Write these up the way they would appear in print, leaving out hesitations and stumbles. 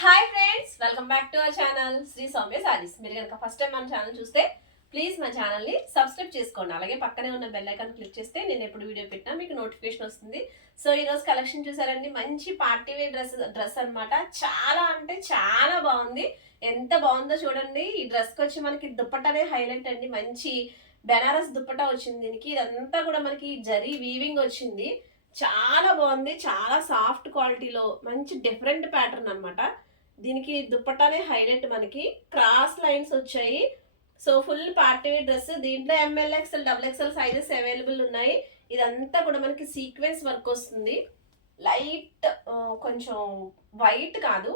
Hi friends, welcome back to our channel Sri Sowmya saris. మీరు కనుక first time మన ఛానల్ చూస్తే ప్లీజ్ మా ఛానల్ని సబ్స్క్రైబ్ చేసుకోండి. అలాగే పక్కనే ఉన్న బెల్ ఐకాన్ క్లిక్ చేస్తే నేను ఎప్పుడు వీడియో పెట్టినా మీకు నోటిఫికేషన్ వస్తుంది. సో ఈరోజు కలెక్షన్ చూసారండి, మంచి పార్టీ వేర్ డ్రెస్ అనమాట. చాలా అంటే చాలా బాగుంది. ఎంత బాగుందో చూడండి. ఈ డ్రెస్కి వచ్చి మనకి దుప్పట్టనే హైలైట్ అండి. మంచి బెనారస్ దుప్పట్టా వచ్చింది దీనికి. ఇదంతా కూడా మనకి జరీ వీవింగ్ వచ్చింది. చాలా బాగుంది. చాలా సాఫ్ట్ క్వాలిటీలో మంచి డిఫరెంట్ ప్యాటర్న్ అనమాట. దీనికి దుప్పటానే హైలైట్. మనకి క్రాస్ లైన్స్ వచ్చాయి. So full party wear dress. దీంట్లో M L XL double XL sizes available ఉన్నాయి. ఇదంతా కూడా మనకి సీక్వెన్స్ వర్క్ వస్తుంది. లైట్ కొంచెం వైట్ కాదు,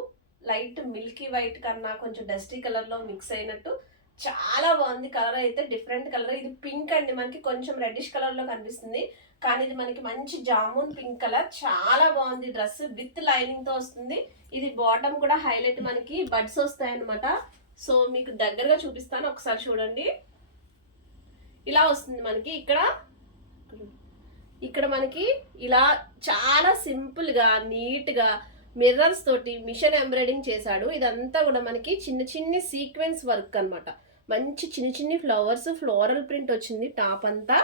లైట్ మిల్కీ వైట్ కన్నా కొంచెం డస్టీ కలర్లో మిక్స్ అయినట్టు చాలా బాగుంది. కలర్ అయితే డిఫరెంట్ కలర్. ఇది పింక్ అండి, మనకి కొంచెం రెడ్డిష్ కలర్లో కనిపిస్తుంది, కానీ ఇది మనకి మంచి జామున్ పింక్ కలర్. చాలా బాగుంది డ్రెస్. విత్ లైనింగ్తో వస్తుంది. ఇది బాటమ్ కూడా హైలైట్. మనకి బడ్స్ వస్తాయి అనమాట. సో మీకు దగ్గరగా చూపిస్తాను, ఒకసారి చూడండి. ఇలా వస్తుంది మనకి. ఇక్కడ మనకి ఇలా చాలా సింపుల్గా నీట్గా మిర్రర్స్ తోటి మిషన్ ఎంబ్రాయిడింగ్ చేశాడు. ఇదంతా కూడా మనకి చిన్న చిన్ని సీక్వెన్స్ వర్క్ అనమాట. మంచి చిన్న చిన్ని ఫ్లవర్స్, ఫ్లోరల్ ప్రింట్ వచ్చింది టాప్ అంతా.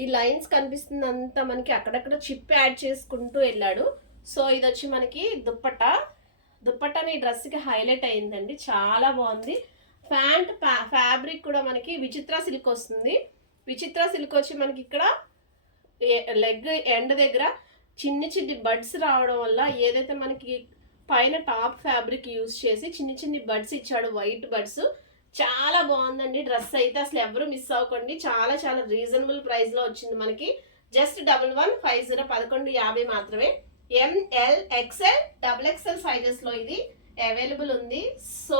ఈ లైన్స్ కనిపిస్తుంది అంతా మనకి అక్కడక్కడ చిప్ యాడ్ చేసుకుంటూ వెళ్ళాడు. సో ఇది వచ్చి మనకి దుప్పట్టని ఈ డ్రెస్కి హైలైట్ అయిందండి. చాలా బాగుంది. ప్యాంట్ ఫ్యాబ్రిక్ కూడా మనకి విచిత్ర సిల్క్ వస్తుంది. విచిత్ర సిల్క్ వచ్చి మనకి ఇక్కడ లెగ్ ఎండ్ దగ్గర చిన్ని చిన్ని బడ్స్ రావడం వల్ల ఏదైతే మనకి పైన టాప్ ఫ్యాబ్రిక్ యూజ్ చేసి చిన్ని చిన్ని బడ్స్ ఇచ్చాడు, వైట్ బడ్స్. చాలా బాగుందండి డ్రెస్ అయితే. అసలు ఎవరు మిస్ అవ్వకండి. చాలా చాలా రీజనబుల్ ప్రైస్లో వచ్చింది మనకి. జస్ట్ 1150 మాత్రమే. ఎంఎల్ ఎక్స్ఎల్ డబుల్ ఎక్స్ఎల్ సైజెస్లో ఇది అవైలబుల్ ఉంది. సో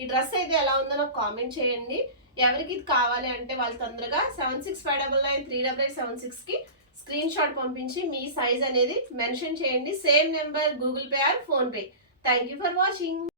ఈ డ్రెస్ అయితే ఎలా ఉందో నాకు కామెంట్ చేయండి. ఎవరికి ఇది కావాలి అంటే వాళ్ళు తొందరగా 7659938876కి స్క్రీన్ షాట్ పంపించి మీ సైజ్ అనేది మెన్షన్ చేయండి. Same number Google pay are PhonePe. Thank you for watching.